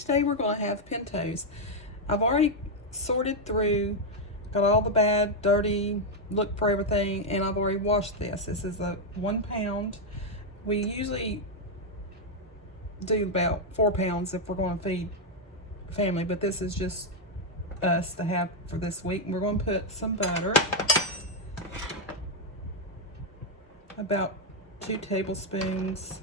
Today we're going to have pintos. I've already sorted through, got all the bad, dirty, looked for everything, and I've already washed this. This is a 1 pound. We usually do about 4 pounds if we're going to feed family, but this is just us to have for this week. And we're going to put some butter, about 2 tablespoons.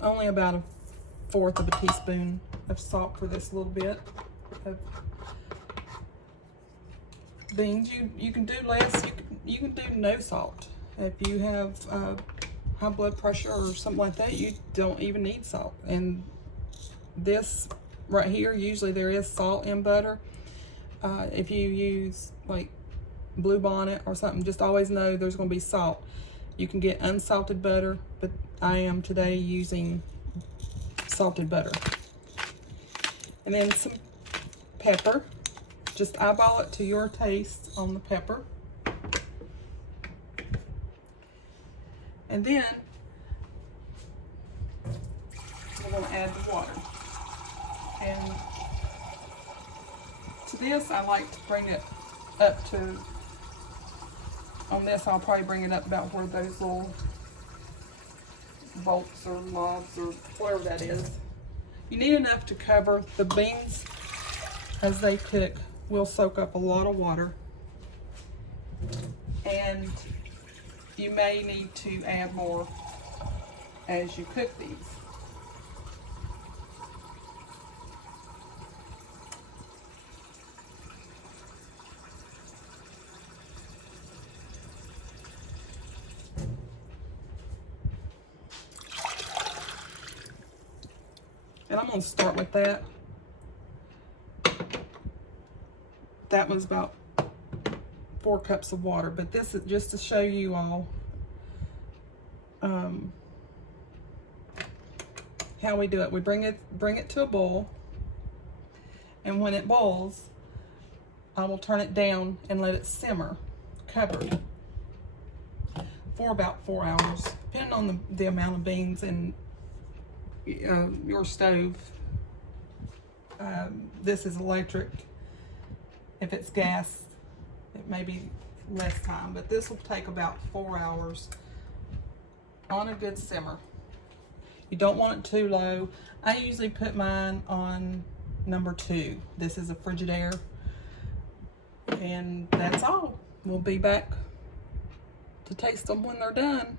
Only about 1/4 of a teaspoon of salt for this little bit of beans. You can do less. You can do no salt. If you have high blood pressure or something like that, you don't even need salt. And this right here, usually there is salt in butter. If you use like Blue Bonnet or something, just always know there's going to be salt. You can get unsalted butter, but I am today using salted butter. And then some pepper. Just eyeball it to your taste on the pepper. And then we're going to add the water. And to this, I like to bring it up to, on this I'll probably bring it up about where those little bolts or knobs or whatever that is. You need enough to cover. The beans, as they cook, will soak up a lot of water, and you may need to add more as you cook these. And I'm going to start with that. That was about 4 cups of water, but this is just to show you all how we do it. We bring it to a boil, and when it boils, I will turn it down and let it simmer, covered, for about 4 hours, depending on the amount of beans and your stove. This is electric. If it's gas, it may be less time, but this will take about 4 hours on a good simmer. You don't want it too low. I usually put mine on number 2. This is a Frigidaire. And that's all. We'll be back to taste them when they're done.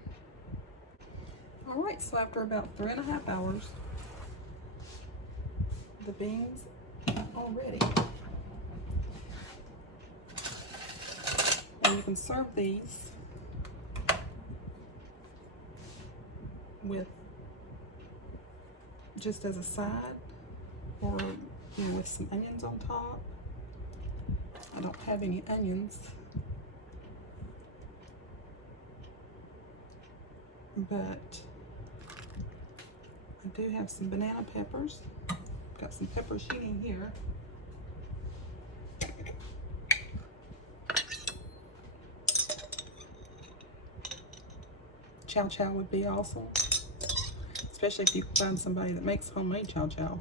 All right, so after about 3.5 hours, the beans are ready. And you can serve these with just as a side, or with some onions on top. I don't have any onions, but I do have some banana peppers. Got some peppers heating here. Chow chow would be awesome, especially if you can find somebody that makes homemade chow chow.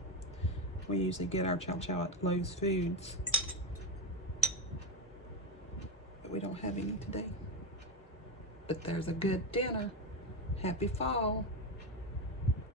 We usually get our chow chow at Lowe's Foods, but we don't have any today. But there's a good dinner. Happy fall.